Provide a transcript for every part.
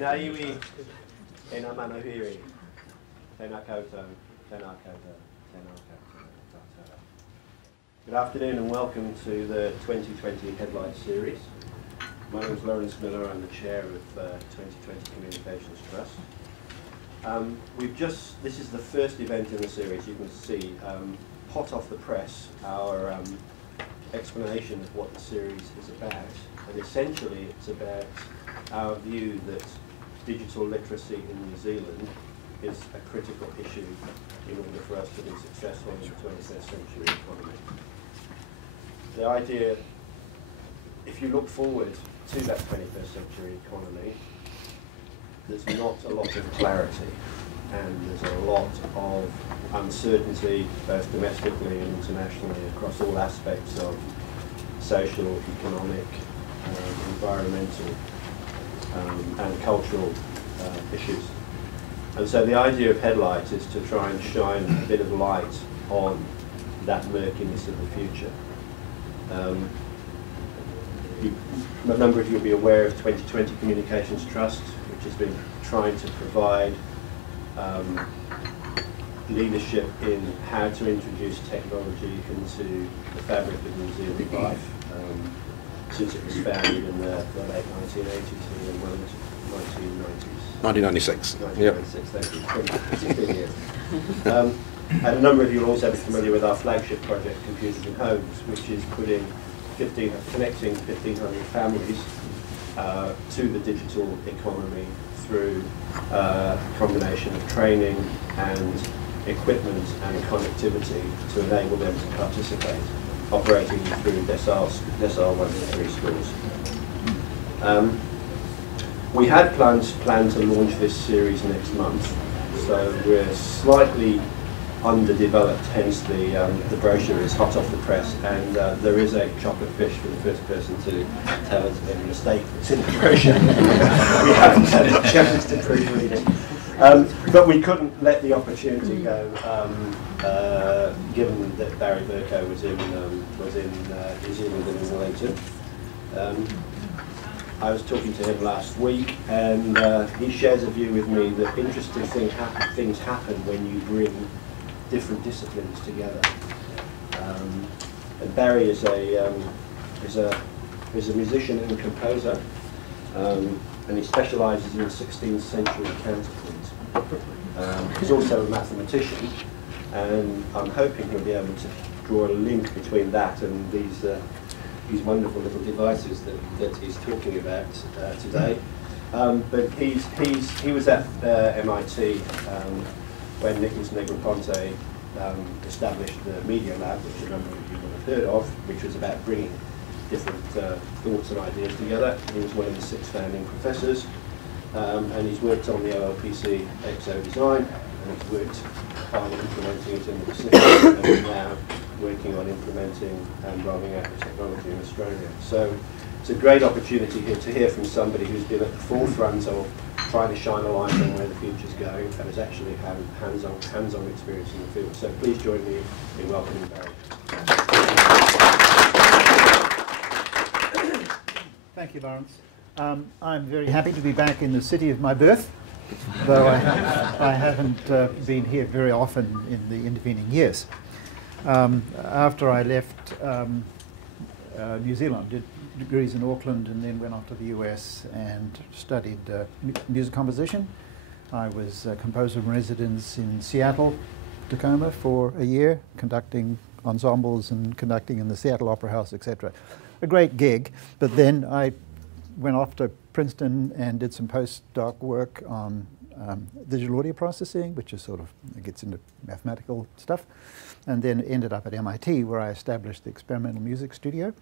Enaiwi, Enamanohiri, Tēnā koutou, Tēnā koutou, Tēnā koutou. Good afternoon and welcome to the 2020 Headlight Series. My name is Lawrence Miller, I'm the Chair of 2020 Communications Trust. This is the first event in the series, you can see, hot off the press, our explanation of what the series is about. And essentially it's about our view that digital literacy in New Zealand is a critical issue in order for us to be successful in the 21st century economy. The idea, if you look forward to that 21st century economy, there's not a lot of clarity and there's a lot of uncertainty, both domestically and internationally, across all aspects of social, economic, environmental and cultural issues. And so the idea of Headlight is to try and shine a bit of light on that murkiness of the future. A number of you will be aware of 2020 Communications Trust, which has been trying to provide leadership in how to introduce technology into the fabric of New Zealand life since it was founded in the late 1980s and the 1990s. 1996. 1996, thank you. 16 years. And a number of you will also be familiar with our flagship project, Computers in Homes, which is connecting 1,500 families to the digital economy through a combination of training and equipment and connectivity to enable them to participate, operating through Decile 1 to 3 schools. We had planned to launch this series next month, so we're slightly underdeveloped, hence the brochure is hot off the press, and there is a chocolate fish for the first person to tell us any mistake that's in the brochure. We haven't had a chance to proofread it. But we couldn't let the opportunity go, given that Barry Vercoe was in New Zealand and in Wellington. I was talking to him last week, and he shares a view with me that interesting things happen when you bring different disciplines together. And Barry is a musician and composer, and he specialises in 16th century counterpoint. He's also a mathematician, and I'm hoping he'll be able to draw a link between that and these wonderful little devices that he's talking about today. But he was at MIT when Nicholas Negroponte established the Media Lab, which a number of you will have heard of, which was about bringing different thoughts and ideas together. He was one of the 6 founding professors, and he's worked on the OLPC XO design, and he's worked on implementing it in the Pacific, and is now working on implementing and rolling out the technology in Australia. So it's a great opportunity here to hear from somebody who's been at the forefront of trying to shine a light on where the future's going and has actually had hands-on experience in the field. So please join me in welcoming Barry. Thank you, Lawrence. I'm very happy to be back in the city of my birth, though I haven't been here very often in the intervening years. After I left New Zealand, did degrees in Auckland and then went off to the US and studied music composition. I was a composer in residence in Seattle, Tacoma for a year, conducting ensembles and conducting in the Seattle Opera House, etc. A great gig, but then I went off to Princeton and did some postdoc work on digital audio processing, which is sort of, it gets into mathematical stuff, and then ended up at MIT where I established the Experimental Music Studio,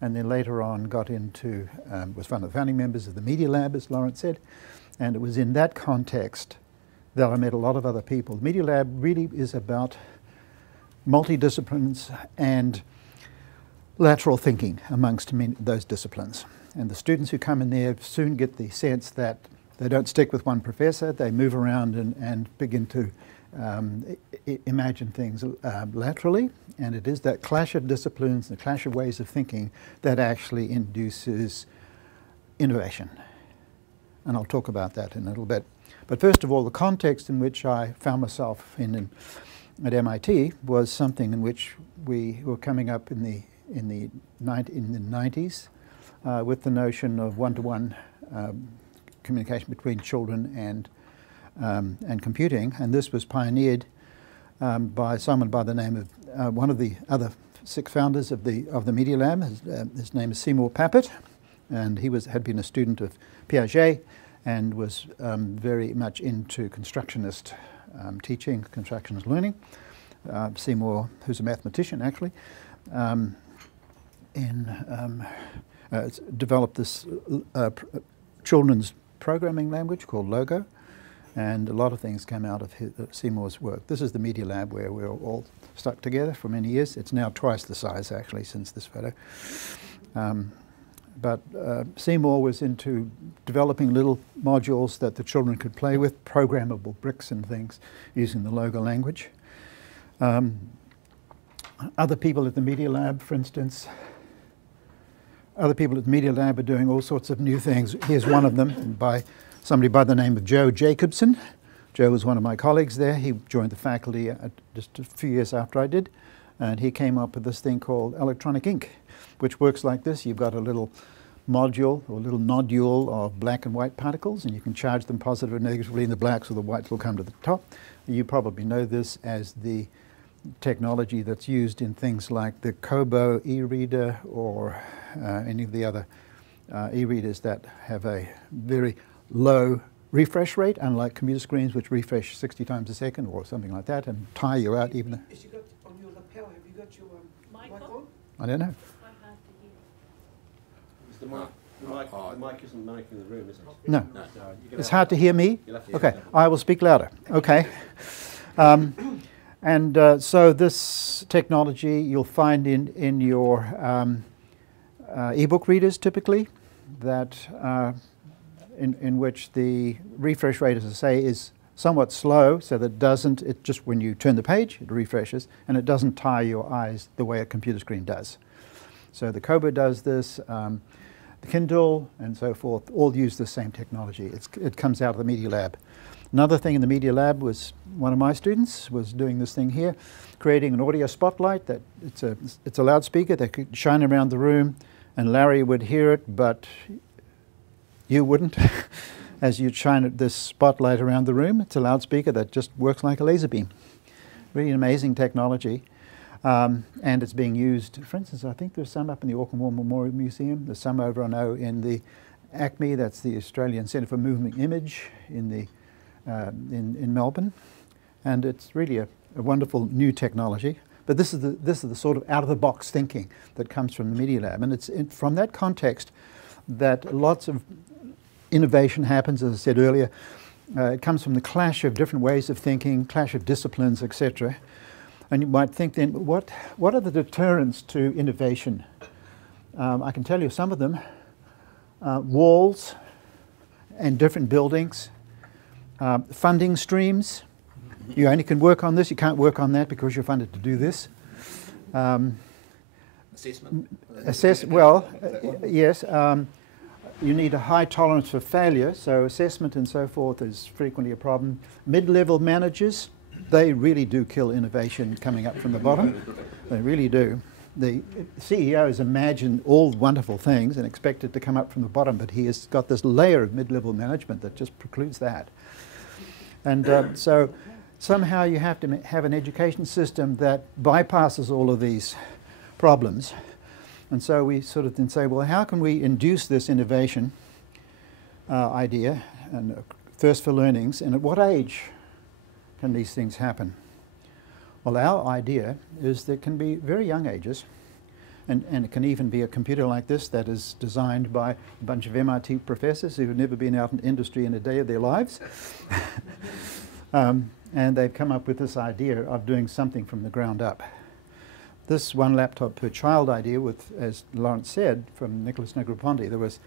and then later on got into, was one of the founding members of the Media Lab, as Lawrence said, and it was in that context that I met a lot of other people. The Media Lab really is about multidisciplines and lateral thinking amongst those disciplines. And the students who come in there soon get the sense that they don't stick with one professor, they move around and begin to imagine things laterally, and it is that clash of disciplines, the clash of ways of thinking that actually induces innovation. and I'll talk about that in a little bit. But first of all, the context in which I found myself at MIT was something in which we were coming up in the 90s with the notion of one-to-one communication between children and computing, and this was pioneered by someone by the name of one of the other 6 founders of the Media Lab. His name is Seymour Papert, and he had been a student of Piaget and was very much into constructionist teaching, constructionist learning. Seymour, who's a mathematician actually, developed this children's programming language called Logo, and a lot of things came out of Seymour's work. This is the Media Lab where we're all stuck together for many years. It's now twice the size actually since this photo. But Seymour was into developing little modules that the children could play with, programmable bricks and things, using the Logo language. Other people at the Media Lab, for instance, other people at the Media Lab are doing all sorts of new things. Here's one of them by somebody by the name of Joe Jacobson. Joe was one of my colleagues there. He joined the faculty just a few years after I did, and he came up with this thing called electronic ink, which works like this. You've got a little module or a little nodule of black and white particles, and you can charge them positively or negatively, and the blacks or the whites will come to the top. You probably know this as the technology that's used in things like the Kobo e-reader or any of the other e-readers that have a very low refresh rate, unlike computer screens which refresh 60 times a second or something like that and tire you out even. Has you got on your lapel, have you got your mic on? I don't know. Is the mic isn't mic in the room, is it? No. It's hard to hear me? Okay, I will speak louder. Okay. So this technology you'll find in your e-book readers typically, that in which the refresh rate, as I say, is somewhat slow, so that it just when you turn the page it refreshes, and it doesn't tire your eyes the way a computer screen does. So the Kobo does this, the Kindle and so forth all use the same technology. It comes out of the Media Lab. Another thing in the Media Lab was one of my students was doing this thing here, creating an audio spotlight that it's a loudspeaker that could shine around the room, and Larry would hear it, but you wouldn't as you'd shine this spotlight around the room. It's a loudspeaker that just works like a laser beam. Really an amazing technology. And it's being used, for instance, I think there's some up in the Auckland War Memorial Museum. There's some over, I know, in the ACME, that's the Australian Centre for Moving Image in Melbourne. And it's really a wonderful new technology. But this is the sort of out-of-the-box thinking that comes from the Media Lab. And it's from that context that lots of innovation happens, as I said earlier. It comes from the clash of different ways of thinking, clash of disciplines, etc. And you might think then, what are the deterrents to innovation? I can tell you some of them. Walls and different buildings, funding streams. You only can work on this, you can't work on that because you're funded to do this. Assessment? Well, yes. You need a high tolerance for failure, so assessment and so forth is frequently a problem. Mid-level managers, they really do kill innovation coming up from the bottom. They really do. The CEOs imagine all wonderful things and expect it to come up from the bottom, but he has got this layer of mid-level management that just precludes that. And so somehow you have to have an education system that bypasses all of these problems. And so we sort of then say, well, how can we induce this innovation idea and thirst for learnings, and at what age can these things happen? Well, our idea is that it can be very young ages, and it can even be a computer like this that is designed by a bunch of MIT professors who have never been out in industry in a day of their lives. And they've come up with this idea of doing something from the ground up. This one laptop per child idea, with, as Lawrence said, from Nicholas Negroponte, there was,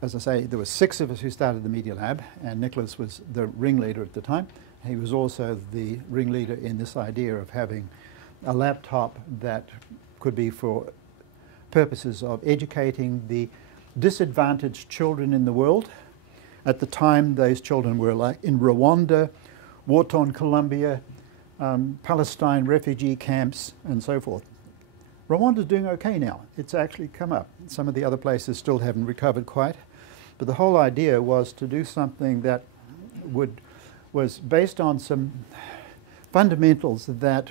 as I say, there were 6 of us who started the Media Lab, and Nicholas was the ringleader at the time. He was also the ringleader in this idea of having a laptop that could be for purposes of educating the disadvantaged children in the world At the time, those children were like in Rwanda, war-torn Colombia, Palestine refugee camps, and so forth. Rwanda's doing okay now. It's actually come up. Some of the other places still haven't recovered quite. But the whole idea was to do something that was based on some fundamentals that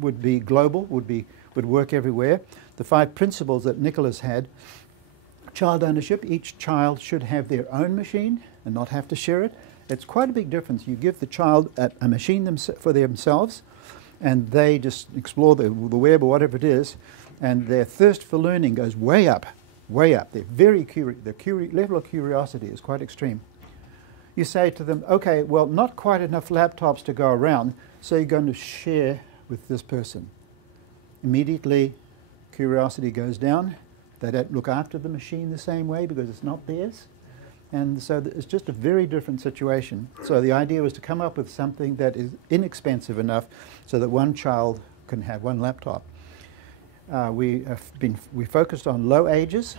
would be global, would work everywhere. The 5 principles that Nicholas had: child ownership. Each child should have their own machine and not have to share it. It's quite a big difference. You give the child a machine for themselves, and they just explore the web or whatever it is, and their thirst for learning goes way up, way up. They're very curious. The level of curiosity is quite extreme. You say to them, okay, well, not quite enough laptops to go around, so you're going to share with this person. Immediately, curiosity goes down. They don't look after the machine the same way because it's not theirs. And so it's just a very different situation. So the idea was to come up with something that is inexpensive enough so that one child can have one laptop. We focused on low ages,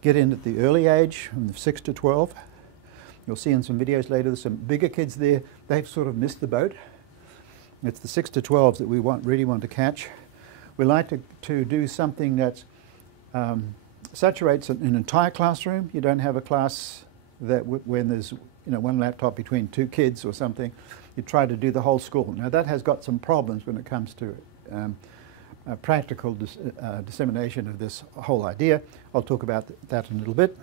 get in at the early age, from 6 to 12. You'll see in some videos later there's some bigger kids there. They've sort of missed the boat. It's the 6 to 12s that we really want to catch. We like to do something that saturates an entire classroom. You don't have a class that when there's one laptop between 2 kids or something. You try to do the whole school. Now that has got some problems when it comes to practical dissemination of this whole idea. I'll talk about that in a little bit.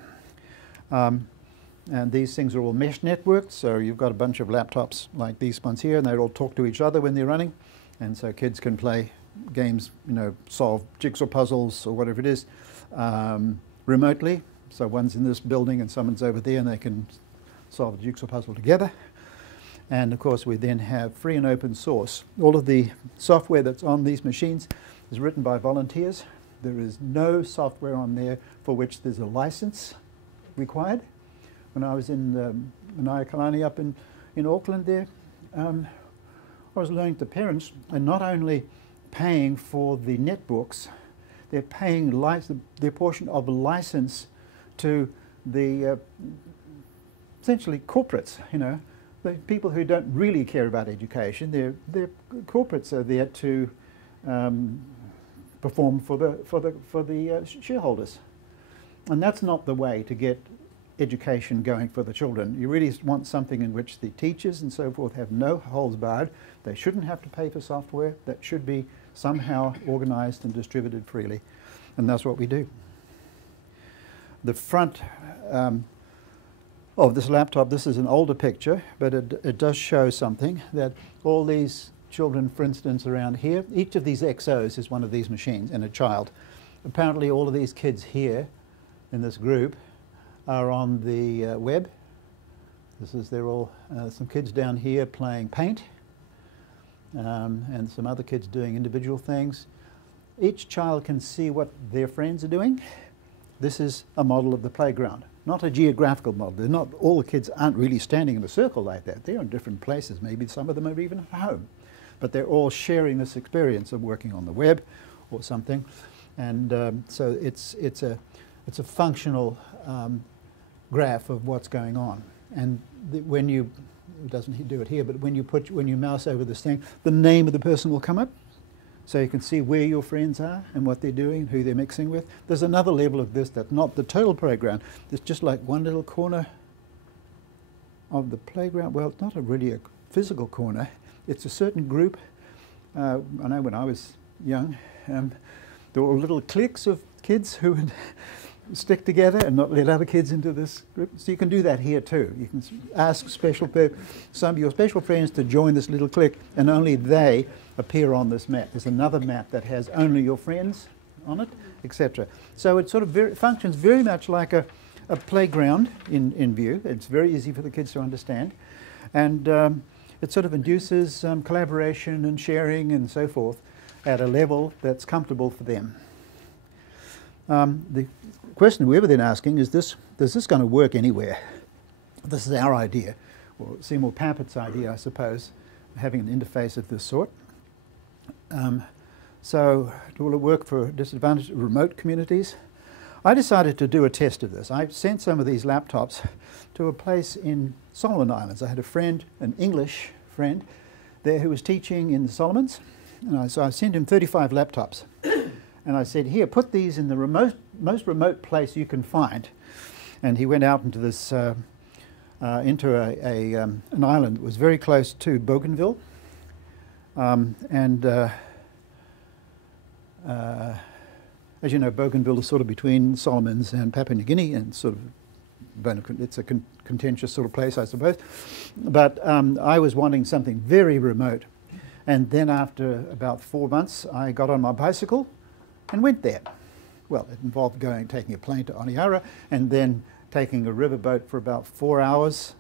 And these things are all mesh networked, so you've got a bunch of laptops like these ones here, and they all talk to each other when they're running, and so kids can play games, solve jigsaw puzzles or whatever it is, remotely. So one's in this building and someone's over there, and they can solve the jigsaw puzzle together. And of course we then have free and open source. All of the software that's on these machines is written by volunteers. There is no software on there for which there's a license required. When I was in Manaya Kalani up in Auckland there, I was learning to parents, and not only paying for the netbooks, they're paying their portion of the license to the essentially corporates, the people who don't really care about education. Their corporates are there to perform for the shareholders, and that's not the way to get education going for the children. You really want something in which the teachers and so forth have no holds barred. They shouldn't have to pay for software. That should be somehow organized and distributed freely, and that's what we do. The front of this laptop, this is an older picture, but it does show something, that all these children, for instance, around here, each of these XOs is one of these machines and a child. Apparently all of these kids here in this group are on the web. They're all some kids down here playing paint, and some other kids doing individual things. Each child can see what their friends are doing. This is a model of the playground, not a geographical model. All the kids aren't really standing in a circle like that. They're in different places. Maybe some of them are even at home, but they're all sharing this experience of working on the web or something. And so it's a functional graph of what's going on. And when you, it doesn't do it here, but when you mouse over this thing, the name of the person will come up, so you can see where your friends are and what they're doing, who they're mixing with. There's another level of this that's not the total playground. There's just like one little corner of the playground. Well, it's not really a physical corner. It's a certain group. I know when I was young, there were little cliques of kids who would stick together and not let other kids into this group. So you can do that here too. You can ask some of your special friends to join this little clique, and only they appear on this map. There's another map that has only your friends on it, etc. So it sort of functions very much like a playground in view. It's very easy for the kids to understand, and it sort of induces collaboration and sharing and so forth at a level that's comfortable for them. The question we were then asking is this going to work anywhere? This is our idea, or Seymour Pappett's idea, I suppose, having an interface of this sort. So will it work for disadvantaged remote communities? I decided to do a test of this. I sent some of these laptops to a place in Solomon Islands. I had a friend, an English friend, there who was teaching in the Solomons. And so I sent him 35 laptops. And I said, here, put these in the most remote place you can find. And he went out into this, into an island that was very close to Bougainville. As you know, Bougainville is sort of between Solomons and Papua New Guinea, and sort of, it's a contentious sort of place, I suppose. But I was wanting something very remote. And then after about 4 months, I got on my bicycle and went there. Well, it involved taking a plane to Oniara, and then taking a riverboat for about 4 hours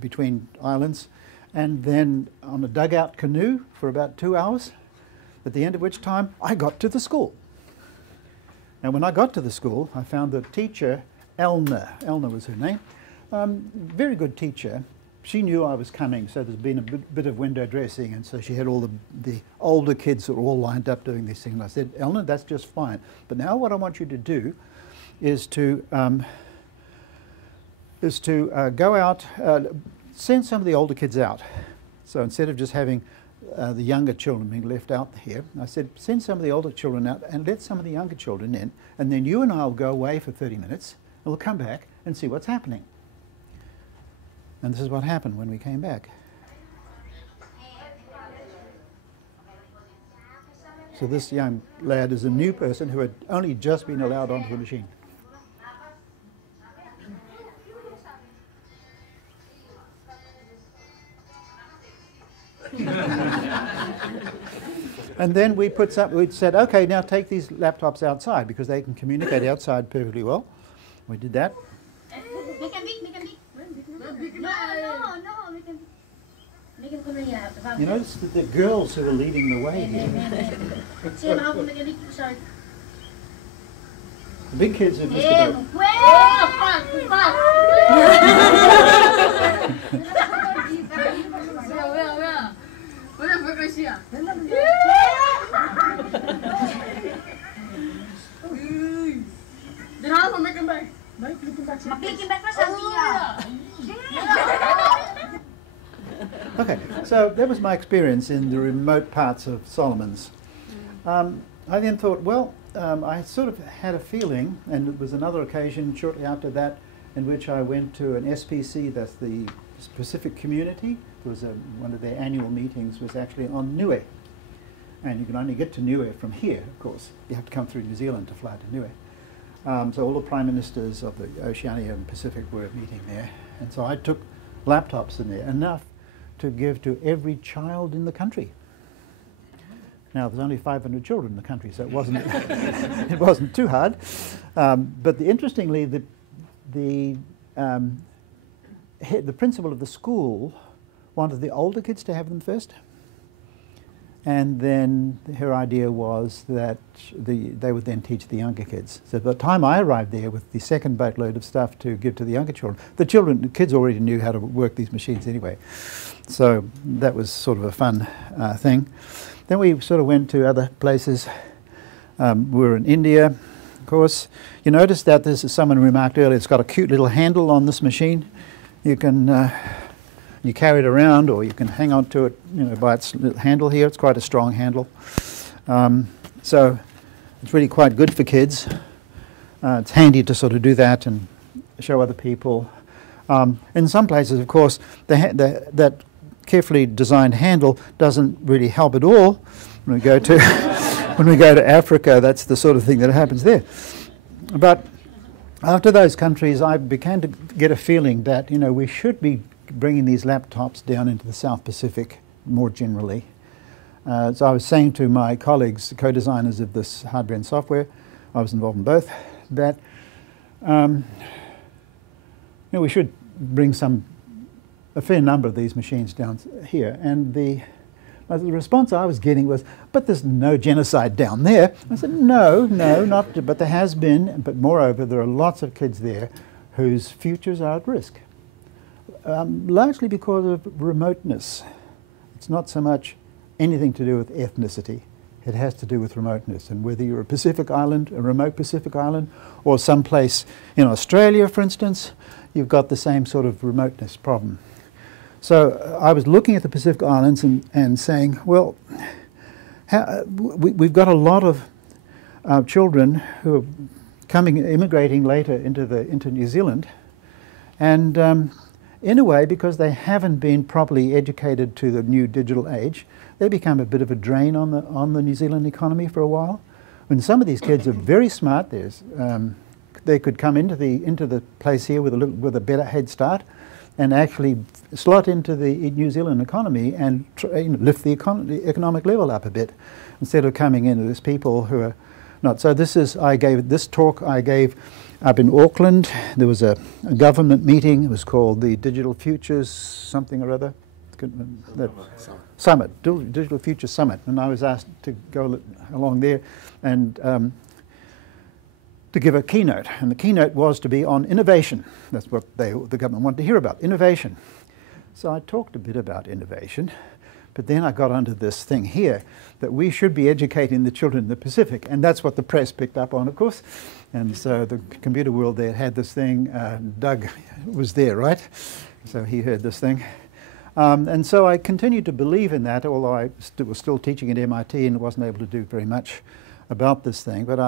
between islands, and then on a dugout canoe for about 2 hours, at the end of which time I got to the school. And when I got to the school, I found the teacher, Elna was her name, very good teacher. She knew I was coming, so there's been a bit of window dressing, and so she had all the older kids that were all lined up doing this thing. And I said, Elna, that's just fine. But now what I want you to do is to go out, send some of the older kids out. So instead of just having the younger children being left out here, I said, send some of the older children out and let some of the younger children in, and then you and I will go away for 30 minutes, and we'll come back and see what's happening. And this is what happened when we came back. So this young lad is a new person who had only just been allowed onto the machine. And then we said, okay, now take these laptops outside because they can communicate outside perfectly well. We did that. You notice that the girls who are leading the way here. The big kids are just Okay, so that was my experience in the remote parts of Solomons. I then thought, well, I sort of had a feeling, and it was another occasion shortly after that in which I went to an SPC, that's the Pacific Community. There was one of their annual meetings was actually on Niue. And you can only get to Niue from here, of course. You have to come through New Zealand to fly to Niue. So all the prime ministers of the Oceania and Pacific were meeting there. And so I took laptops in there, enough to give to every child in the country. Now, there's only 500 children in the country, so it wasn't, it wasn't too hard. But interestingly, the principal of the school wanted the older kids to have them first. And then her idea was that they would then teach the younger kids. So by the time I arrived there with the second boatload of stuff to give to the younger children, the kids already knew how to work these machines anyway. So that was sort of a fun thing. Then we sort of went to other places. We were in India, of course. You notice that this is, someone remarked earlier, it's got a cute little handle on this machine. You can you carry it around, or you can hang on to it, you know, by its little handle here. It's quite a strong handle. So it's really quite good for kids. It's handy to sort of do that and show other people. In some places, of course, that carefully designed handle doesn't really help at all. When we go to when we go to Africa, that's the sort of thing that happens there. But after those countries, I began to get a feeling that, you know, we should be bringing these laptops down into the South Pacific more generally. So I was saying to my colleagues, the co-designers of this hardware and software, I was involved in both, that you know, we should bring a fair number of these machines down here. And the response I was getting was, but there's no genocide down there. I said, no, not, but there has been, but moreover, there are lots of kids there whose futures are at risk. Largely because of remoteness. It's not so much anything to do with ethnicity. It has to do with remoteness, and whether you're a Pacific island, a remote Pacific island, or someplace in Australia, for instance, you've got the same sort of remoteness problem. So I was looking at the Pacific Islands and saying, well, we've got a lot of children who are immigrating later into New Zealand, and in a way, because they haven't been properly educated to the new digital age, they become a bit of a drain on the New Zealand economy for a while. When some of these kids are very smart, they could come into the place here with a better head start, and actually slot into the New Zealand economy and lift the economic level up a bit, instead of coming in as people who are not. So I gave this talk up in Auckland. There was a government meeting. It was called the Digital Futures something or other. Summit, Digital Futures Summit, and I was asked to go along there and to give a keynote, and the keynote was to be on innovation. That's what the government wanted to hear about, innovation. So I talked a bit about innovation, but then I got onto this thing here, that we should be educating the children in the Pacific, and that's what the press picked up on, of course. And so the computer world there had this thing. Doug was there, right? So he heard this thing. And so I continued to believe in that, although I was still teaching at MIT and wasn't able to do very much about this thing. But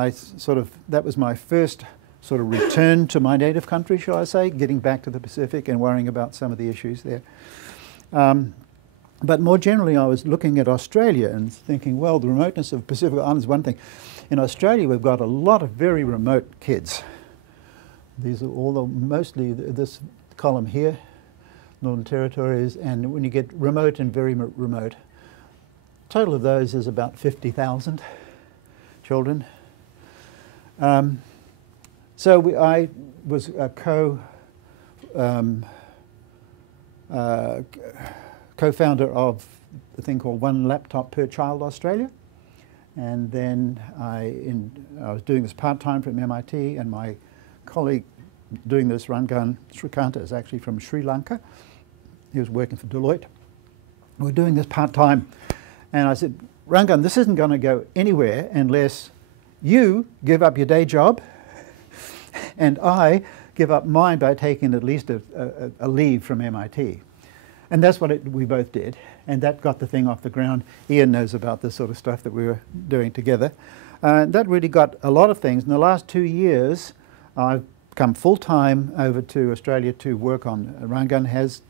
that was my first sort of return to my native country, shall I say, getting back to the Pacific and worrying about some of the issues there. But more generally, I was looking at Australia and thinking, well, the remoteness of Pacific Islands is one thing. In Australia, we've got a lot of very remote kids. These are mostly this column here, Northern Territories, and when you get remote and very remote, total of those is about 50,000 children. So I was a co-founder of a thing called One Laptop Per Child Australia, and then I was doing this part-time from MIT, and my colleague doing this, Rangan Srikanta, is actually from Sri Lanka. He was working for Deloitte. We were doing this part-time, and I said, Rangan, this isn't going to go anywhere unless you give up your day job and I give up mine by taking at least a leave from MIT. And that's what we both did, and that got the thing off the ground. Ian knows about this sort of stuff that we were doing together. That really got a lot of things. In the last 2 years, I've come full-time over to Australia to work on. Rangan has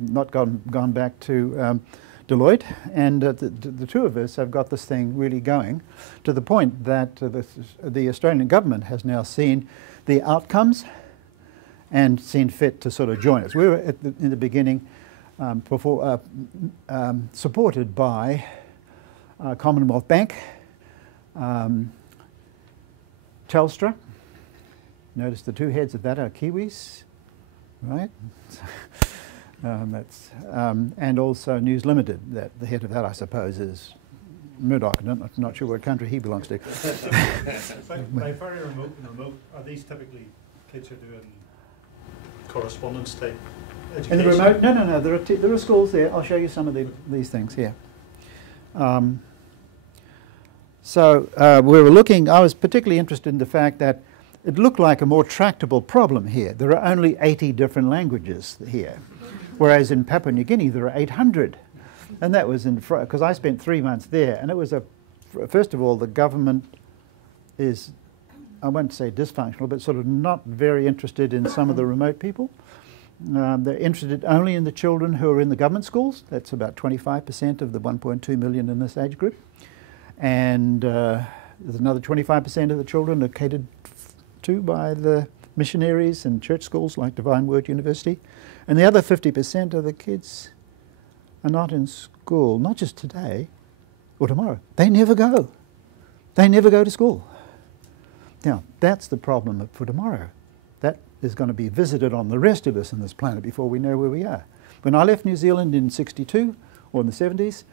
not gone back to Deloitte, and the two of us have got this thing really going, to the point that the Australian government has now seen the outcomes and seen fit to sort of join us. We were in the beginning supported by Commonwealth Bank, Telstra. Notice the two heads of that are Kiwis, right? And also News Limited. The head of that, I suppose, is Murdoch. I'm not sure what country he belongs to. By very remote, are these typically kids who are doing correspondence type education? In the remote? No. There are schools there. I'll show you some of these things here. So we were looking. I was particularly interested in the fact that it looked like a more tractable problem here. There are only 80 different languages here, whereas in Papua New Guinea there are 800. And that was because I spent 3 months there, and it was first of all, the government is, I won't say dysfunctional, but sort of not very interested in some of the remote people. They're interested only in the children who are in the government schools. That's about 25% of the 1.2 million in this age group. And there's another 25% of the children are catered to by the missionaries and church schools like Divine Word University. And the other 50% of the kids are not in school, not just today or tomorrow. They never go. They never go to school. Now, that's the problem for tomorrow. That is going to be visited on the rest of us on this planet before we know where we are. When I left New Zealand in '62 or in the 70s,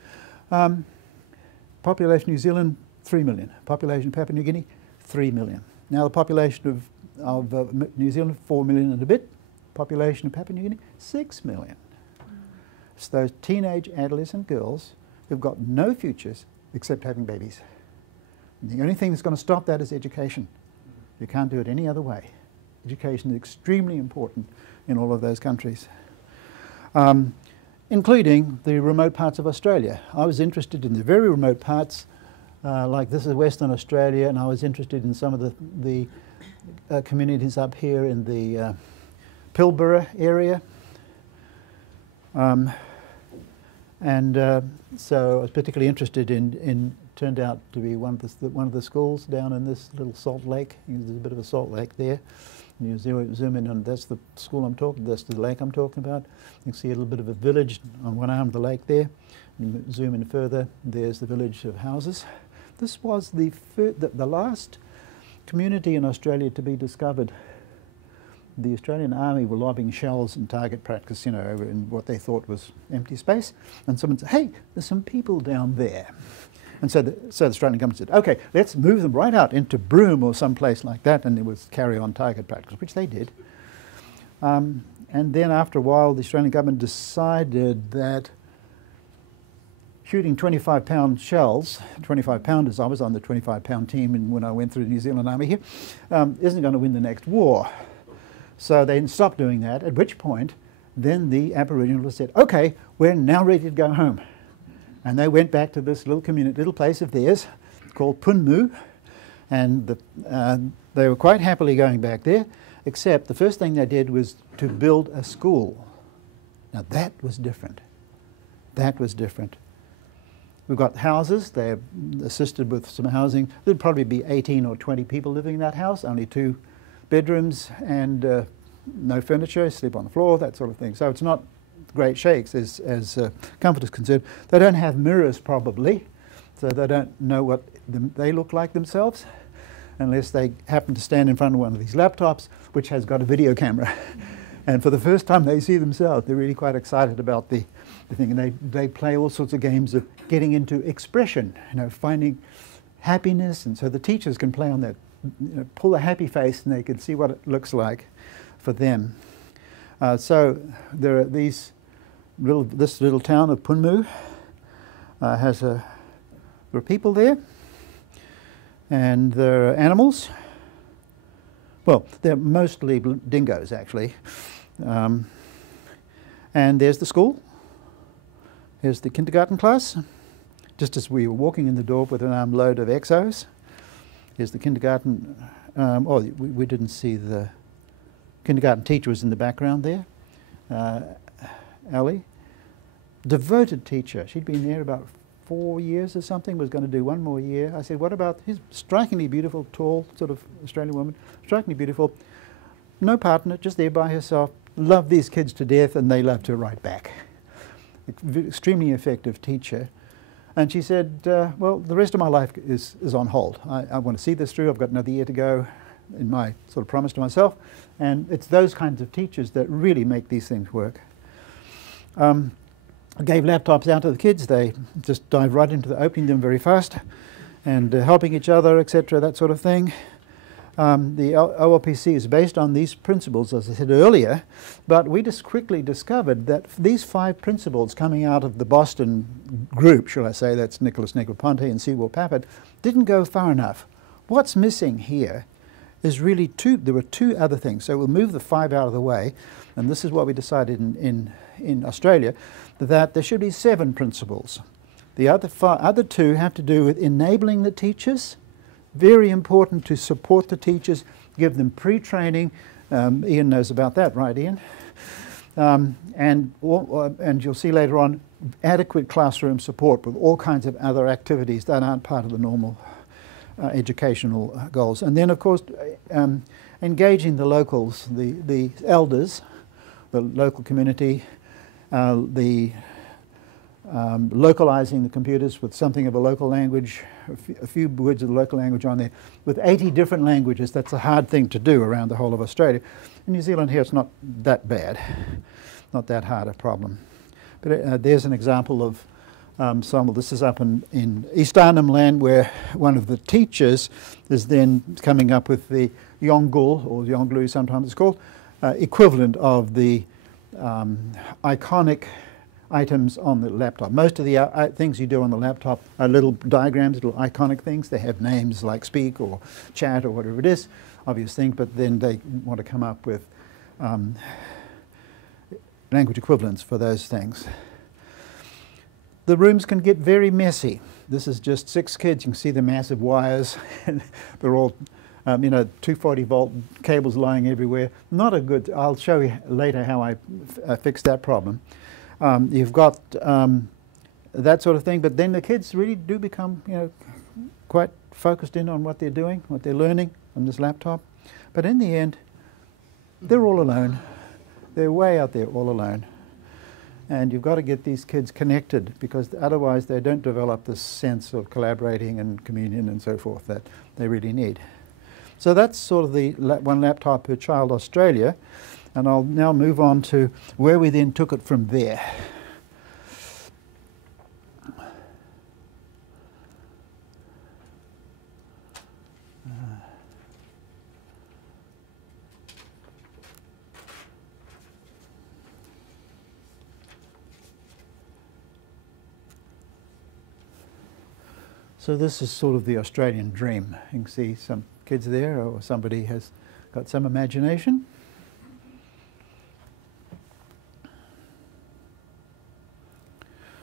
population of New Zealand, 3 million. Population of Papua New Guinea, 3 million. Now the population of New Zealand, 4 million and a bit. Population of Papua New Guinea, 6 million. It's those teenage adolescent girls who've got no futures, except having babies. And the only thing that's going to stop that is education. You can't do it any other way. Education is extremely important in all of those countries, including the remote parts of Australia. I was interested in the very remote parts, like this is Western Australia, and I was interested in some of the communities up here in the Pilbara area. So I was particularly interested in turned out to be one of the schools down in this little salt lake. There's a bit of a salt lake there. And you zoom in on, that's the school I'm talking, that's the lake I'm talking about. You can see a little bit of a village on one arm of the lake there. And you zoom in further, there's the village of houses. This was the last community in Australia to be discovered. The Australian Army were lobbing shells and target practice, you know, over in what they thought was empty space. And someone said, hey, there's some people down there. And so the Australian government said, okay, let's move them right out into Broome or someplace like that, and it was carry on target practice, which they did. And then after a while, the Australian government decided that shooting 25-pound shells, 25-pounders, I was on the 25-pound team when I went through the New Zealand Army here, isn't going to win the next war. So they stopped doing that, at which point then the Aboriginals said, okay, we're now ready to go home. And they went back to this little community, little place of theirs called Punmu, and they were quite happily going back there, except the first thing they did was to build a school. Now that was different. That was different. We've got houses, they assisted with some housing. There'd probably be 18 or 20 people living in that house, only 2 bedrooms and no furniture, sleep on the floor, that sort of thing. So it's not great shakes as comfort is concerned. They don't have mirrors probably, so they don't know what they look like themselves unless they happen to stand in front of one of these laptops which has got a video camera. And for the first time they see themselves, they're really quite excited about the thing, and they play all sorts of games of getting into expression, you know, finding happiness, and so the teachers can play on that, you know, pull a happy face and they can see what it looks like for them. So there are this little town of Punmu there are people there, and there are animals. Well, they're mostly dingoes actually. And there's the school. Here's the kindergarten class. Just as we were walking in the door with an armload of XOs. Here's the kindergarten. We didn't see the kindergarten teacher was in the background there. Ali, devoted teacher. She'd been there about 4 years or something, was going to do 1 more year. I said, what about his strikingly beautiful, tall, sort of Australian woman, strikingly beautiful, no partner, just there by herself, loved these kids to death and they loved her right back. Extremely effective teacher. And she said, well, the rest of my life is on hold. I want to see this through. I've got another year to go in my sort of promise to myself. And it's those kinds of teachers that really make these things work. I gave laptops out to the kids. They just dive right into opening them very fast and helping each other, etc., that sort of thing. The OLPC is based on these principles, as I said earlier, but we just quickly discovered that these 5 principles coming out of the Boston group, shall I say, that's Nicholas Negroponte and Sewell Papert, didn't go far enough. What's missing here is really there were 2 other things. So we'll move the 5 out of the way, and this is what we decided in Australia, that there should be 7 principles. The other 2 have to do with enabling the teachers. Very important to support the teachers, give them pre-training. Ian knows about that, right, Ian? And you'll see later on, adequate classroom support with all kinds of other activities that aren't part of the normal educational goals. And then, of course, engaging the locals, the elders, the local community, localizing the computers with something of a local language, a few words of the local language on there. With 80 different languages, that's a hard thing to do around the whole of Australia. In New Zealand here, it's not that bad, not that hard a problem. But there's an example of this is up in East Arnhem Land, where one of the teachers is then coming up with the Yonggul, or Yongglu sometimes it's called, equivalent of the iconic items on the laptop. Most of the things you do on the laptop are little diagrams, little iconic things. They have names like speak or chat or whatever it is, obvious thing, but then they want to come up with language equivalents for those things. The rooms can get very messy. This is just 6 kids. You can see the massive wires. They're all, 240-volt cables lying everywhere. Not a good, I'll show you later how I fixed that problem. You've got that sort of thing, but then the kids really do become, quite focused in on what they're doing, what they're learning on this laptop. But in the end, they're all alone. They're way out there all alone. And you've got to get these kids connected, because otherwise they don't develop this sense of collaborating and communion and so forth that they really need. So that's sort of the one laptop per child Australia. And I'll now move on to where we then took it from there. So this is sort of the Australian dream. You can see some kids there, or somebody has got some imagination.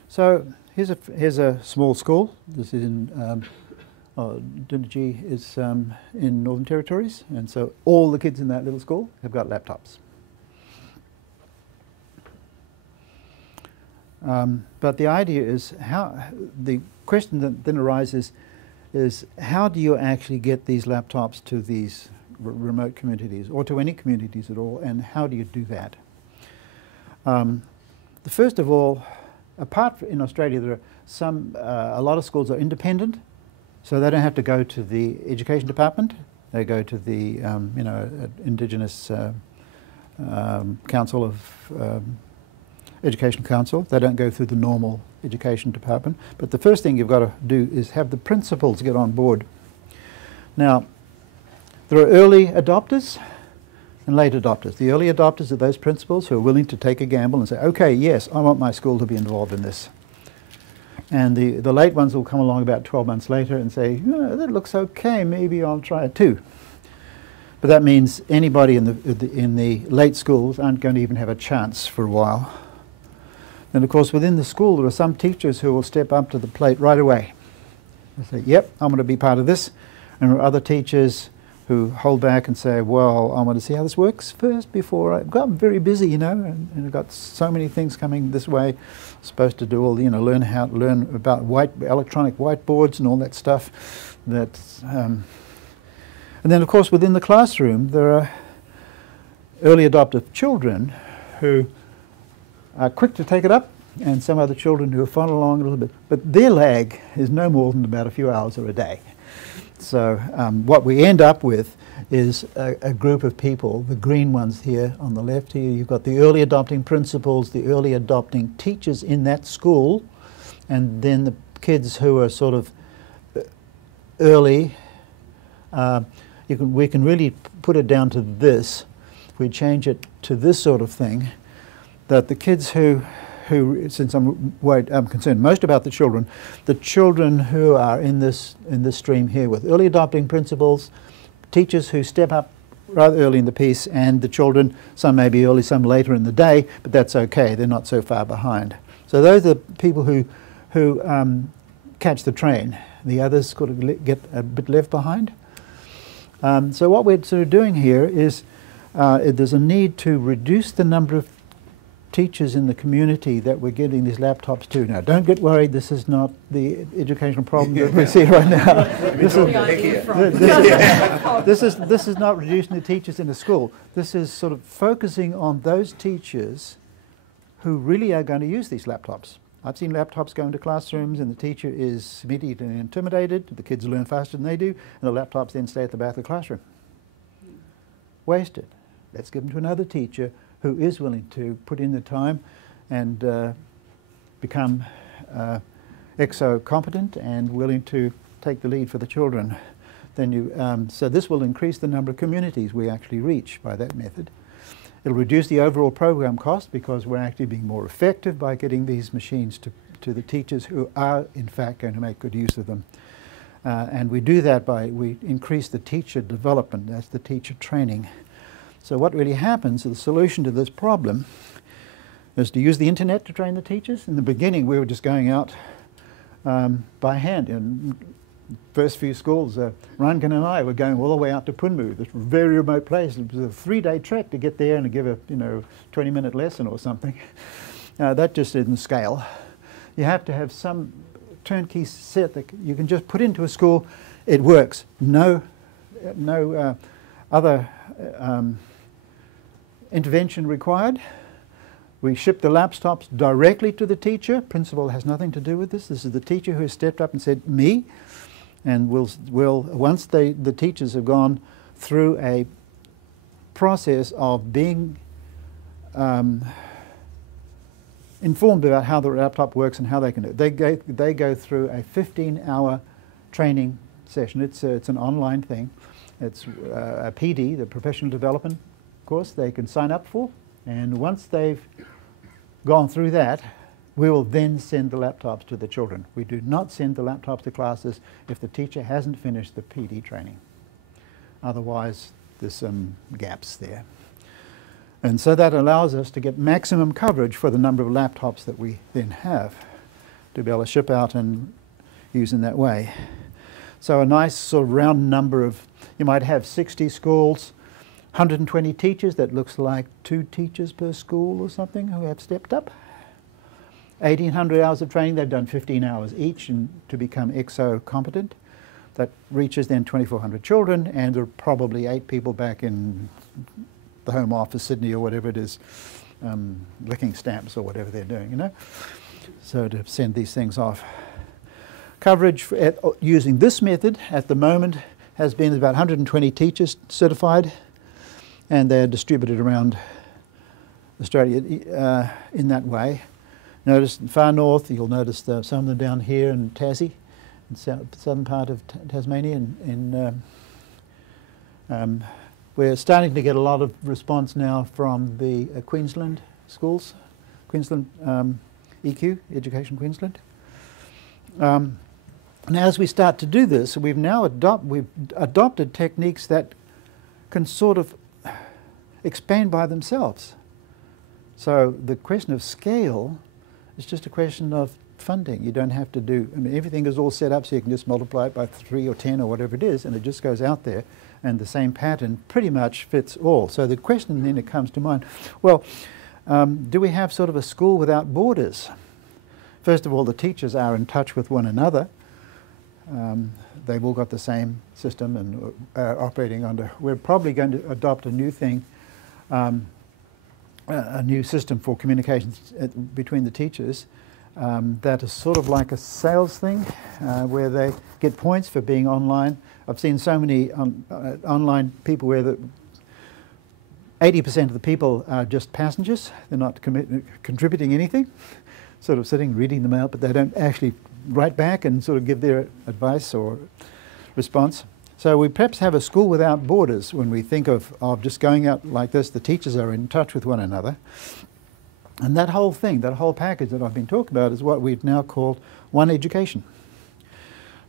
So here's a small school. This is in Dundee is in Northern Territories, and so all the kids in that little school have got laptops. But the idea is the question that then arises is how do you actually get these laptops to these remote communities, or to any communities at all, and how do you do that? First of all, in Australia, there are a lot of schools are independent, so they don't have to go to the education department. They go to the Indigenous Council of Education Council. They don't go through the normal education department. But the first thing you've got to do is have the principals get on board. Now, there are early adopters and late adopters. The early adopters are those principals who are willing to take a gamble and say, okay, yes, I want my school to be involved in this. And the late ones will come along about 12 months later and say, that looks okay, maybe I'll try it too. But that means anybody in the late schools aren't going to even have a chance for a while. And of course, within the school, there are some teachers who will step up to the plate right away. They say, yep, I'm going to be part of this. And there are other teachers who hold back and say, well, I want to see how this works first before I'm very busy, and I've got so many things coming this way. I'm supposed to do all, learn about electronic whiteboards and all that stuff. And then, of course, within the classroom, there are early adoptive children who are quick to take it up, and some other children who have followed along a little bit. But their lag is no more than about a few hours or a day. So what we end up with is a group of people, the green ones here on the left here. You've got the early adopting principals, the early adopting teachers in that school, and then the kids who are sort of early. We can really put it down to this. If we change it to this sort of thing, that the kids who since I'm concerned most about the children who are in this stream here with early adopting principals, teachers who step up rather early in the piece, and the children, some may be early, some later in the day, but that's okay, they're not so far behind. So those are the people who catch the train. The others sort of get a bit left behind. So what we're sort of doing here is there's a need to reduce the number of teachers in the community that we're getting these laptops to. Now, don't get worried, this is not the educational problem that we see right now. This is not reducing the teachers in the school. This is sort of focusing on those teachers who really are going to use these laptops. I've seen laptops go into classrooms and the teacher is immediately intimidated, the kids learn faster than they do, and the laptops then stay at the back of the classroom. Wasted. Let's give them to another teacher who is willing to put in the time and become XO competent and willing to take the lead for the children. Then so this will increase the number of communities we actually reach by that method. It'll reduce the overall program cost because we're actually being more effective by getting these machines to the teachers who are in fact going to make good use of them. And we do that by, we increase the teacher development, that's the teacher training. So what really happens, the solution to this problem is to use the internet to train the teachers. In the beginning we were just going out by hand. In first few schools, Rankin and I were going all the way out to Punmu, this very remote place. It was a 3-day trek to get there and to give a 20-minute lesson or something. That just didn't scale. You have to have some turnkey set that you can just put into a school. It works. No other intervention required. We ship the laptops directly to the teacher. Principal has nothing to do with this. This is the teacher who has stepped up and said, me. And once the teachers have gone through a process of being informed about how the laptop works and how they can do it. They go through a 15-hour training session. It's an online thing. It's a PD, the professional development course, they can sign up for. And once they've gone through that, we will then send the laptops to the children. We do not send the laptops to classes if the teacher hasn't finished the PD training. Otherwise, there's some gaps there. And so that allows us to get maximum coverage for the number of laptops that we then have to be able to ship out and use in that way. So a nice sort of round number of, you might have 60 schools, 120 teachers, that looks like 2 teachers per school or something who have stepped up. 1,800 hours of training, they've done 15 hours each to become XO competent. That reaches then 2,400 children, and there are probably 8 people back in the Home Office, Sydney or whatever it is, licking stamps or whatever they're doing, So to send these things off. Coverage using this method at the moment has been about 120 teachers certified, and they're distributed around Australia in that way. Notice in far north, you'll notice some of them down here in Tassie, in southern part of Tasmania. We're starting to get a lot of response now from the Queensland schools, Queensland EQ, Education Queensland. And as we start to do this, we've now adopted techniques that can sort of expand by themselves. So the question of scale is just a question of funding. You don't have to do, everything is all set up so you can just multiply it by 3 or 10 or whatever it is, and it just goes out there, and the same pattern pretty much fits all. So the question then it comes to mind, well, do we have sort of a school without borders? First of all, the teachers are in touch with one another. They've all got the same system and are operating under. We're probably going to adopt a new thing, a new system for communications between the teachers that is sort of like a sales thing where they get points for being online. I've seen so many online people where 80% of the people are just passengers. They're not contributing anything, sort of sitting, reading them out, but they don't actually write back and sort of give their advice or response. So we perhaps have a school without borders when we think of just going out like this. The teachers are in touch with one another. And that whole thing, that whole package that I've been talking about is what we've now called One Education.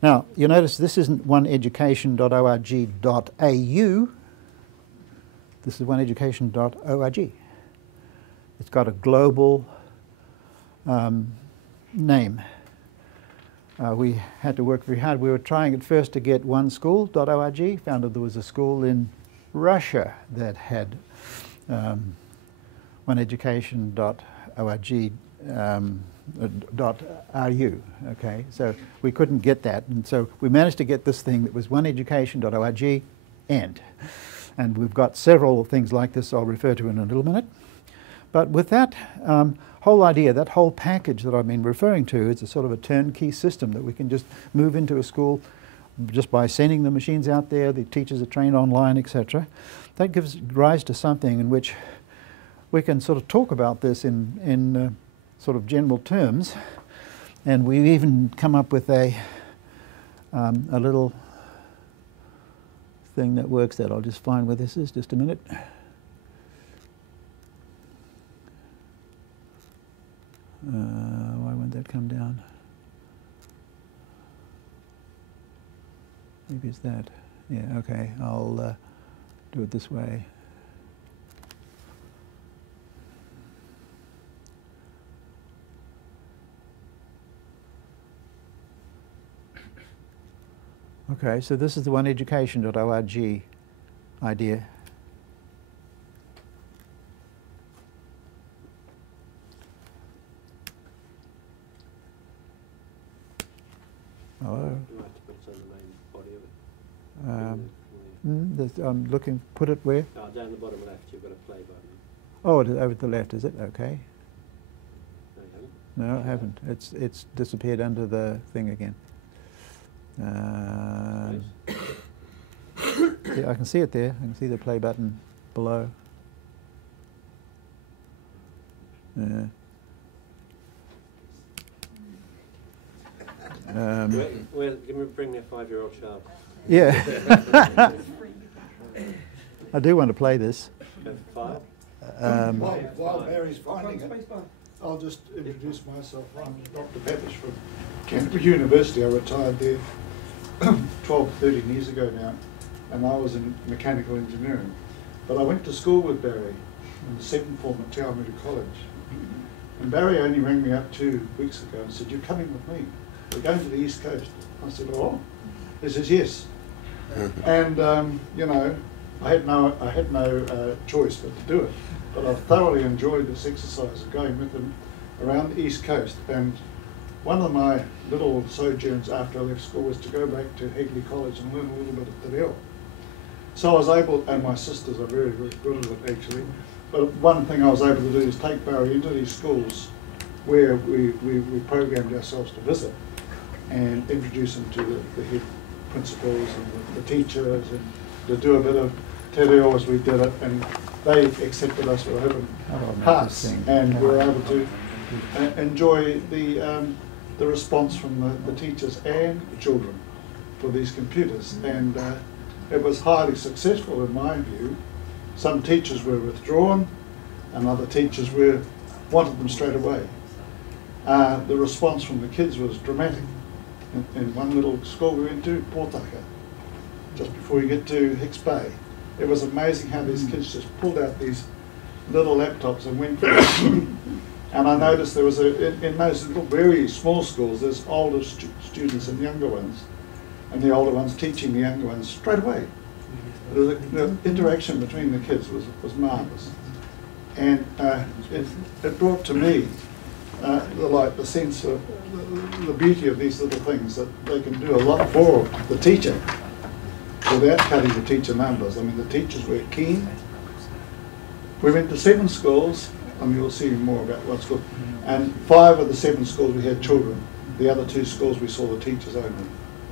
Now, you notice this isn't oneeducation.org.au. This is oneeducation.org. It's got a global name. We had to work very hard. We were trying at first to get oneschool.org, found that there was a school in Russia that had oneeducation.org.ru. Okay, so we couldn't get that, and so we managed to get this thing that was oneeducation.org and we've got several things like this I'll refer to in a little minute. But with that whole idea, that whole package that I've been referring to, is a sort of a turnkey system that we can just move into a school just by sending the machines out there, the teachers are trained online, etc. That gives rise to something in which we can sort of talk about this in sort of general terms, and we've even come up with a little thing that works that I'll just find where this is, just a minute. Why won't that come down? Maybe it's that. Yeah, okay, I'll do it this way. Okay, so this is the oneeducation.org idea. Hello. You might have to put it on the main body of it. I'm looking, put it where? Down the bottom left, you've got a play button. Oh, over to the left, is it? Okay. No, you haven't. No, I haven't. It's disappeared under the thing again. Yeah, I can see it there. I can see the play button below. Yeah. Bring me a 5-year-old child. Yeah. I do want to play this. Go for 5. While Barry's finding it, I'll just introduce myself. I'm Dr. Pappish from Canterbury University. I retired there 12, 13 years ago now, and I was in mechanical engineering. But I went to school with Barry in the 7th form at Te Awamutu College. And Barry only rang me up 2 weeks ago and said, "You're coming with me. We're going to the East Coast." I said, "Oh." He says, "Yes." And you know, I had no choice but to do it. But I thoroughly enjoyed this exercise of going with him around the East Coast. And one of my little sojourns after I left school was to go back to Hagley College and learn a little bit of Te Reo. So I was able, and my sisters are very, very good at it actually, but one thing I was able to do is take Barry into these schools where we programmed ourselves to visit and introduce him to the head principals and the teachers, and to do a bit of Te Reo as we did it, and they accepted us with open hearts, and we were able to enjoy the response from the teachers and the children for these computers, and it was highly successful in my view. Some teachers were withdrawn, and other teachers wanted them straight away. The response from the kids was dramatic. In one little school we went to, Portaka, just before you get to Hicks Bay, it was amazing how these kids just pulled out these little laptops and went for it. And I noticed there was in those little very small schools, there's older students and younger ones, and the older ones teaching the younger ones straight away. The interaction between the kids was marvellous. And it brought to me the sense of the beauty of these little things, that they can do a lot for the teacher without cutting the teacher numbers. I mean, the teachers were keen. We went to 7 schools, and you'll see more about what's good. And 5 of the 7 schools we had children. The other 2 schools we saw the teachers only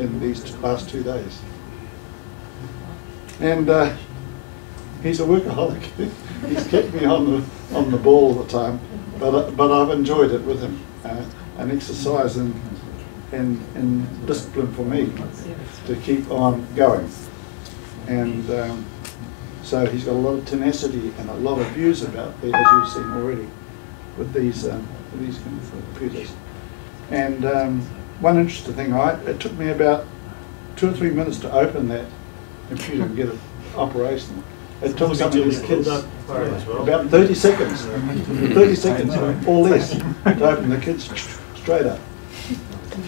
in these last 2 days. And he's a workaholic. He's kept me on the ball all the time, but I've enjoyed it with him. An exercise in discipline for me to keep on going. And so he's got a lot of tenacity and a lot of views about it, as you've seen already, with these computers. And one interesting thing, it took me about 2 or 3 minutes to open that computer and get it operational. It took some of these kids about 30 seconds, 30 seconds or less to open the kids straight up.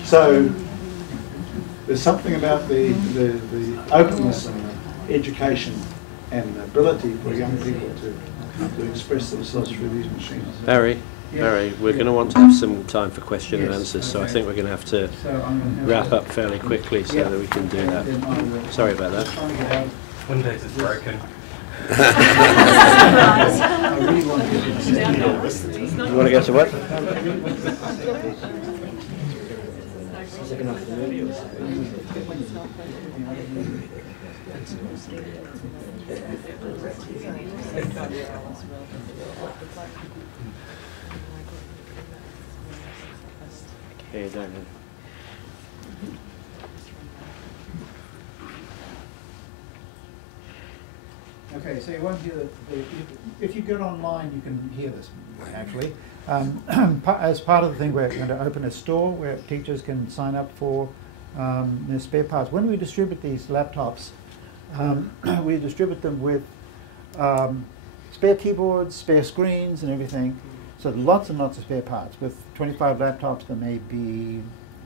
So there's something about the openness and education and ability for young people to express themselves through these machines. Barry, we're going to want to have some time for question and answers, so I think we're going to have to wrap up fairly quickly so that we can do that. Sorry about that. Windows is broken. You want to go to what? Yeah, don't know. Okay, so you won't hear if you get online, you can hear this actually. As part of the thing, we're going to open a store where teachers can sign up for their spare parts. When we distribute these laptops, we distribute them with spare keyboards, spare screens and everything. So lots and lots of spare parts. With 25 laptops, there may be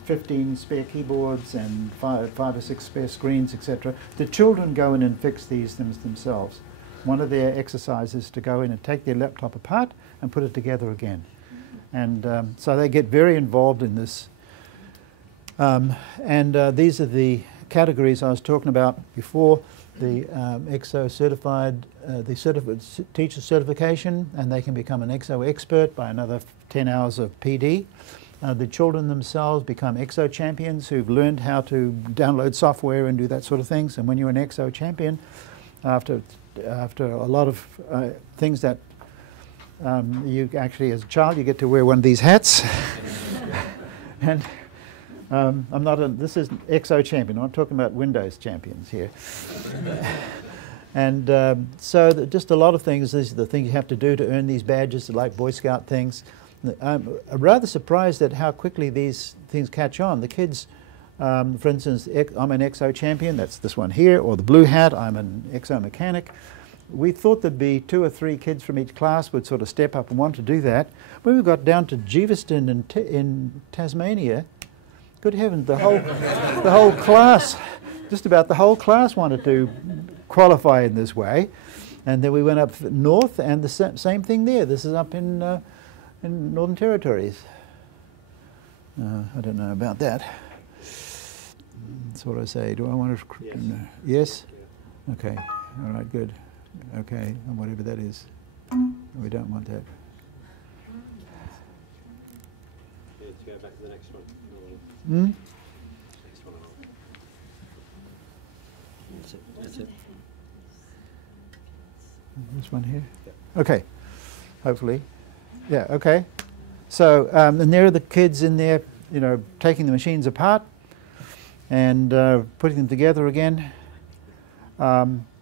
15 spare keyboards and five or six spare screens, etc. The children go in and fix these things themselves. One of their exercises is to go in and take their laptop apart and put it together again. And so they get very involved in this. These are the categories I was talking about before. The XO certified, teacher certification, and they can become an XO expert by another 10 hours of PD. The children themselves become XO champions who've learned how to download software and do that sort of things. And when you're an XO champion, after a lot of things that you actually, as a child, you get to wear one of these hats. And this is XO champion. I'm talking about Windows champions here. And so just a lot of things. These are the things you have to do to earn these badges, like Boy Scout things. I'm rather surprised at how quickly these things catch on. The kids, for instance, I'm an XO champion. That's this one here, or the blue hat. I'm an XO mechanic. We thought there'd be 2 or 3 kids from each class would sort of step up and want to do that. When we got down to Jeeveston in Tasmania, good heavens, the whole class, just about the whole class wanted to qualify in this way. And then we went up north, and the same thing there. This is up in Northern Territories. I don't know about that. That's what I say. Do I want to? Yes? Yes? Yeah. Okay. All right, good. Okay, and whatever that is. We don't want that. Yeah, to go back to the next one. Hmm? Next one. That's it. That's it. This one here? Yeah. Okay. Hopefully. Yeah, okay. So, and there are the kids in there, you know, taking the machines apart and putting them together again.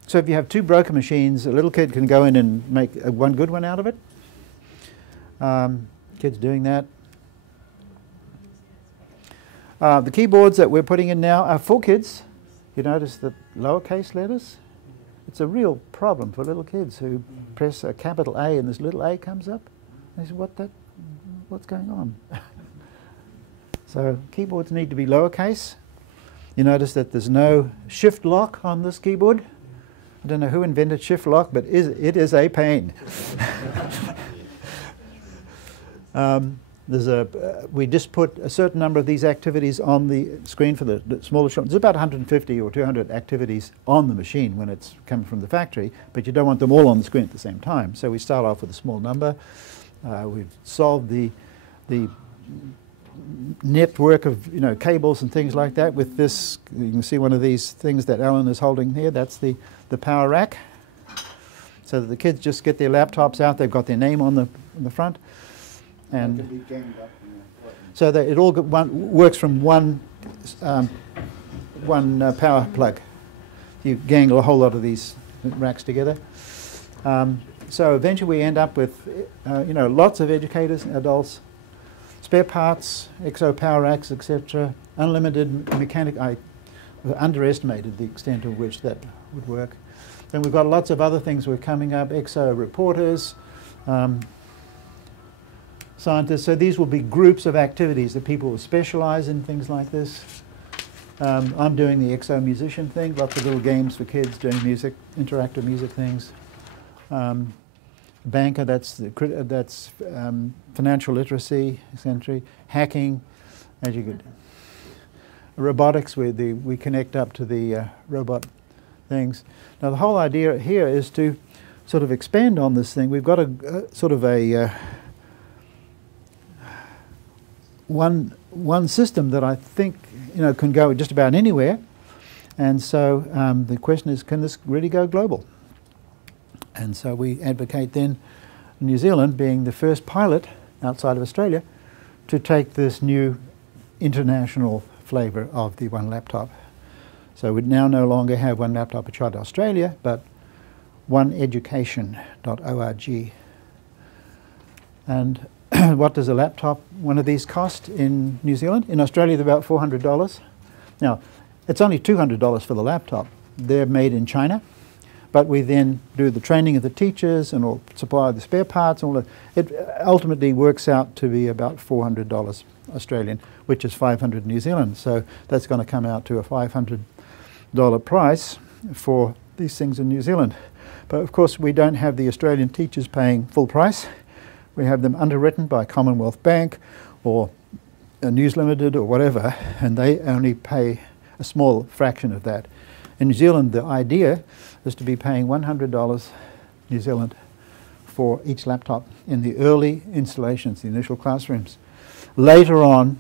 So if you have 2 broken machines, a little kid can go in and make one good one out of it. Kids doing that. The keyboards that we're putting in now are for kids. You notice the lowercase letters? It's a real problem for little kids who press a capital A and this little a comes up. They say, what's going on? So keyboards need to be lowercase. You notice that there's no shift lock on this keyboard. I don't know who invented shift lock, but it is a pain. We just put a certain number of these activities on the screen for the smaller shop. There's about 150 or 200 activities on the machine when it's coming from the factory, but you don't want them all on the screen at the same time. So we start off with a small number. We've solved the network of cables and things like that with this. You can see one of these things that Alan is holding here. That's the power rack. So that the kids just get their laptops out. They've got their name on the front. And so that it all works from one power plug. You gang a whole lot of these racks together. So eventually we end up with lots of educators and adults, spare parts, XO power racks, etc. Unlimited mechanic. I underestimated the extent of which that would work. Then we've got lots of other things we're coming up, XO reporters, scientists. So these will be groups of activities that people will specialize in, things like this. I'm doing the XO musician thing, lots of little games for kids doing music, interactive music things. Banker, that's financial literacy, essentially. Hacking, as you could. Robotics, we connect up to the robot things. Now the whole idea here is to sort of expand on this thing. We've got a sort of a one system that I think can go just about anywhere, and so the question is, can this really go global? And so we advocate then New Zealand being the first pilot outside of Australia to take this new international flavour of the one laptop. So we now no longer have one laptop a child Australia, but oneeducation.org. And what does a laptop, one of these, cost in New Zealand? In Australia, they're about $400. Now, it's only $200 for the laptop. They're made in China, but we then do the training of the teachers and all, supply the spare parts. All it ultimately works out to be about $400 Australian, which is 500 New Zealand. So that's going to come out to a $500 price for these things in New Zealand. But of course, we don't have the Australian teachers paying full price. We have them underwritten by Commonwealth Bank or News Limited or whatever, and they only pay a small fraction of that. In New Zealand, the idea is to be paying $100 New Zealand for each laptop in the early installations, the initial classrooms. Later on,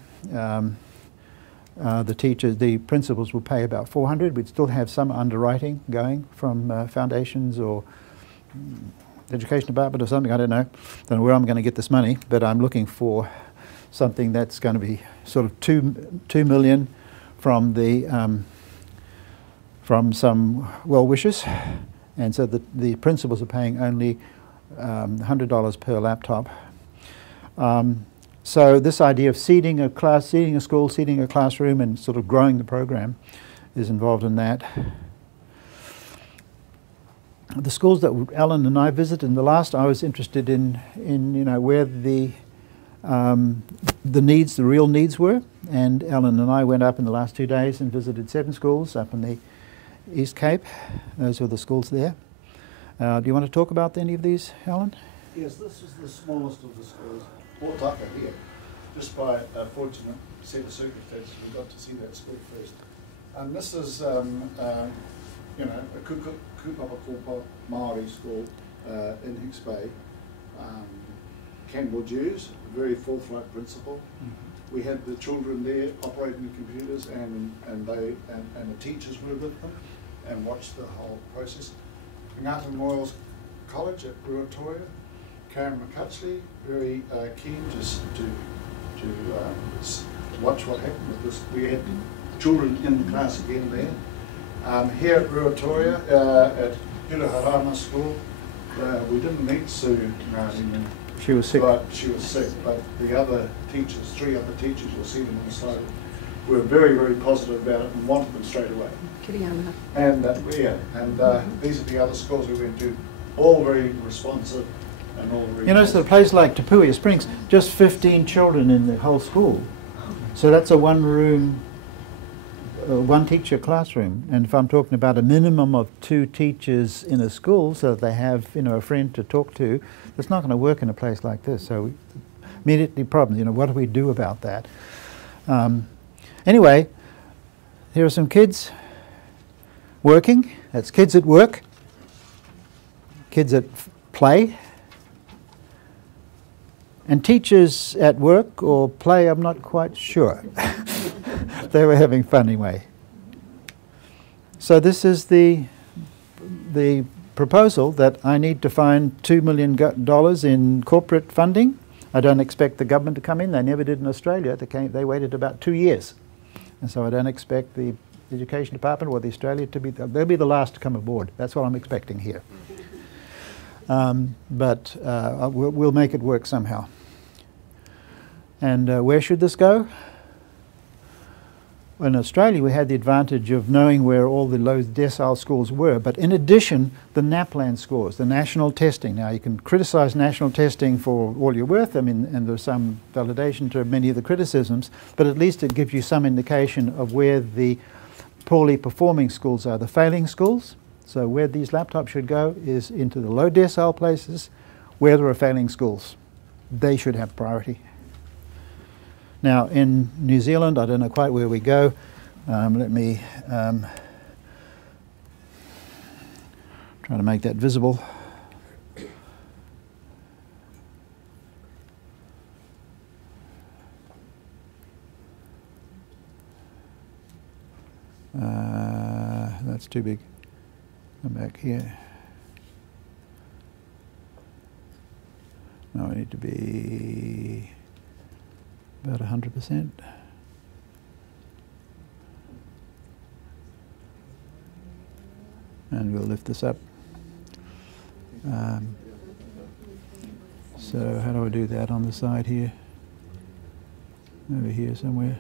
the teachers, the principals will pay about $400. We'd still have some underwriting going from foundations or education department or something, I don't know where I'm going to get this money, but I'm looking for something that's going to be sort of $2 million from the from some well-wishers, and so the principals are paying only $100 per laptop. So this idea of seeding a class, seeding a school, seeding a classroom, and sort of growing the program is involved in that. The schools that Alan and I visited in the last, I was interested in where the needs, the real needs were, and Alan and I went up in the last 2 days and visited 7 schools up in the East Cape. Those were the schools there. Do you want to talk about any of these, Alan? Yes, this is the smallest of the schools, Portaka here. Just by a fortunate set of circumstances, we got to see that school first. And this is, a Kupapa Maori school in Hicks Bay. Campbell Jews, a very forthright principal. Mm-hmm. We had the children there operating the computers, and the teachers were with them and watched the whole process. Ngāti Royals College at Ruatoria, Karen McCutchley, very keen just to watch what happened with this. We had children in the class again there. Here at Ruatoria, at Hiruharama School, we didn't meet Sue. She was sick. But she was sick, but the other teachers, 3 other teachers, you'll see them on the slide, were very, very positive about it and wanted them straight away. And these are the other schools we went to, all very responsive and all very so a place like Tapuia Springs, just 15 children in the whole school. So that's a one-room, one-teacher classroom. And if I'm talking about a minimum of 2 teachers in a school so that they have, a friend to talk to, that's not going to work in a place like this. So immediately problems, what do we do about that? Anyway, here are some kids working. That's kids at work, kids at play, and teachers at work or play, I'm not quite sure. They were having fun anyway. So this is the proposal that I need to find $2 million in corporate funding. I don't expect the government to come in. They never did in Australia. They waited about 2 years. And so I don't expect the Education Department or the Australia to be, they'll be the last to come aboard. That's what I'm expecting here. But we'll make it work somehow. And where should this go? In Australia, we had the advantage of knowing where all the low decile schools were, but in addition, the NAPLAN scores, the national testing. Now, you can criticize national testing for all you're worth, and there's some validation to many of the criticisms, but at least it gives you some indication of where the poorly performing schools are, the failing schools. So where these laptops should go is into the low decile places where there are failing schools. They should have priority. Now, in New Zealand, I don't know quite where we go. Let me try to make that visible. That's too big. Come back here. Now I need to be about 100%. And we'll lift this up. So how do I do that on the side here? Over here somewhere.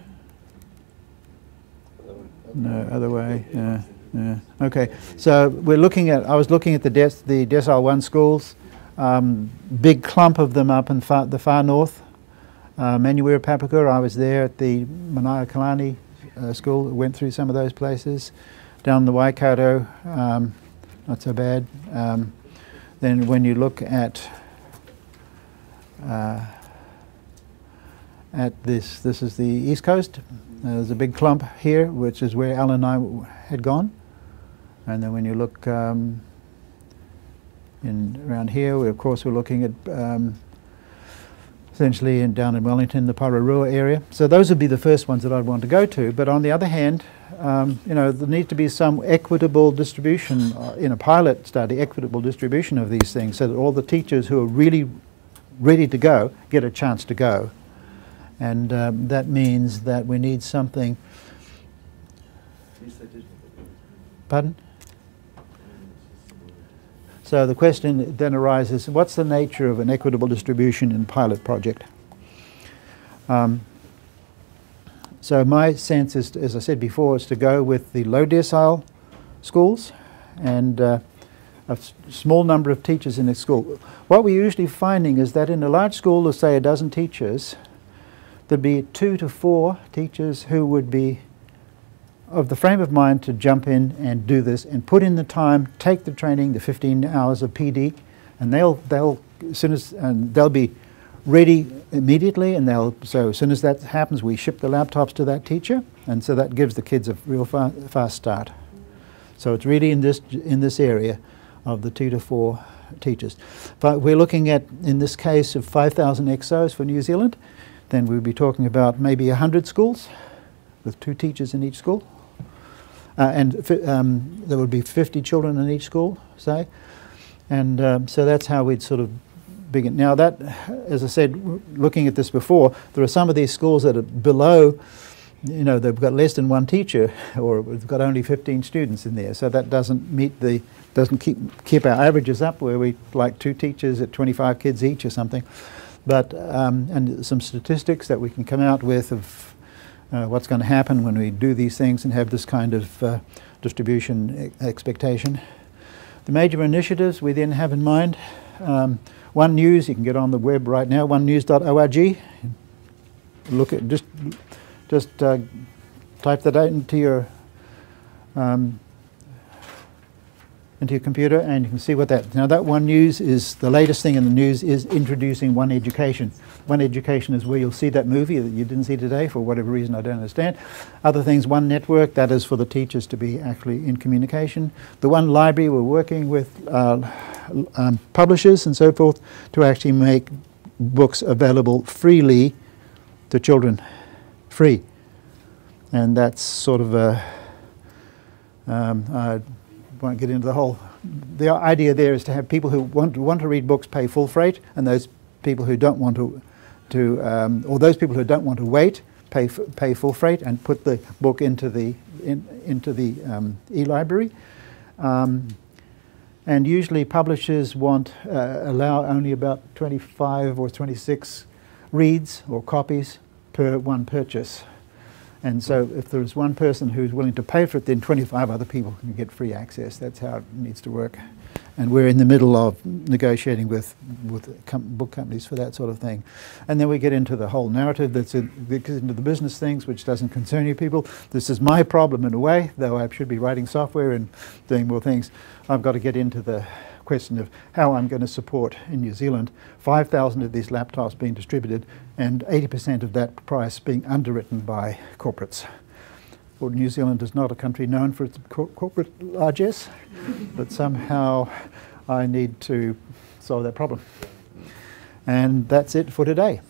No, other way. Okay, so we're looking at, I was looking at the Decile 1 schools, big clump of them up in the far north. Manuwira Papaka, I was there at the Manaia Kalani school, went through some of those places. Down the Waikato, not so bad. Then when you look at this is the East Coast. There's a big clump here, which is where Alan and I had gone. And then when you look around here, of course we're looking at essentially down in Wellington, the Pararua area. So those would be the first ones that I'd want to go to. But on the other hand, you know, there needs to be some equitable distribution in a pilot study, equitable distribution of these things, so that all the teachers who are really ready to go get a chance to go. And that means that we need something. Pardon? So the question then arises, what's the nature of an equitable distribution in a pilot project? So my sense is, as I said before, is to go with the low decile schools and a small number of teachers in a school. What we're usually finding is that in a large school of, say, a dozen teachers, there'd be 2 to 4 teachers who would be of the frame of mind to jump in and do this and put in the time, take the training, the 15 hours of PD, and they'll as soon as they'll be ready immediately, and so as soon as that happens, we ship the laptops to that teacher, and so that gives the kids a real fast start. So it's really in this area of the 2 to 4 teachers. But we're looking at, in this case, of 5,000 XOs for New Zealand. Then we'll be talking about maybe 100 schools with 2 teachers in each school. And there would be 50 children in each school, say. And so that's how we'd sort of begin. Now that, as I said, looking at this before, there are some of these schools that are below, you know, they've got less than 1 teacher, or we've got only 15 students in there. So that doesn't meet the, doesn't keep our averages up, where we like 2 teachers at 25 kids each or something. But, and some statistics that we can come out with of what's going to happen when we do these things and have this kind of distribution expectation. The major initiatives we then have in mind, One News, you can get on the web right now, onenews.org. Look at, just type that out into your computer, and you can see what that. Now that One News is the latest thing in the news is introducing One Education. One Education is where you'll see that movie that you didn't see today for whatever reason I don't understand. Other things, One Network, that is for the teachers to be actually in communication. The One Library, we're working with publishers and so forth to actually make books available freely to children, free. And that's sort of a, I won't get into the whole, the idea there is to have people who want to read books pay full freight, and those people who don't want to or those people who don't want to wait pay full freight and put the book into the e-library. And usually publishers allow only about 25 or 26 reads or copies per one purchase. And so if there's one person who's willing to pay for it, then 25 other people can get free access. That's how it needs to work. And we're in the middle of negotiating with book companies for that sort of thing. And then we get into the whole narrative that gets into the business things, which doesn't concern you people. This is my problem in a way, though I should be writing software and doing more things. I've got to get into the question of how I'm going to support in New Zealand 5,000 of these laptops being distributed and 80% of that price being underwritten by corporates. Well, New Zealand is not a country known for its corporate largesse, but somehow I need to solve that problem. And that's it for today.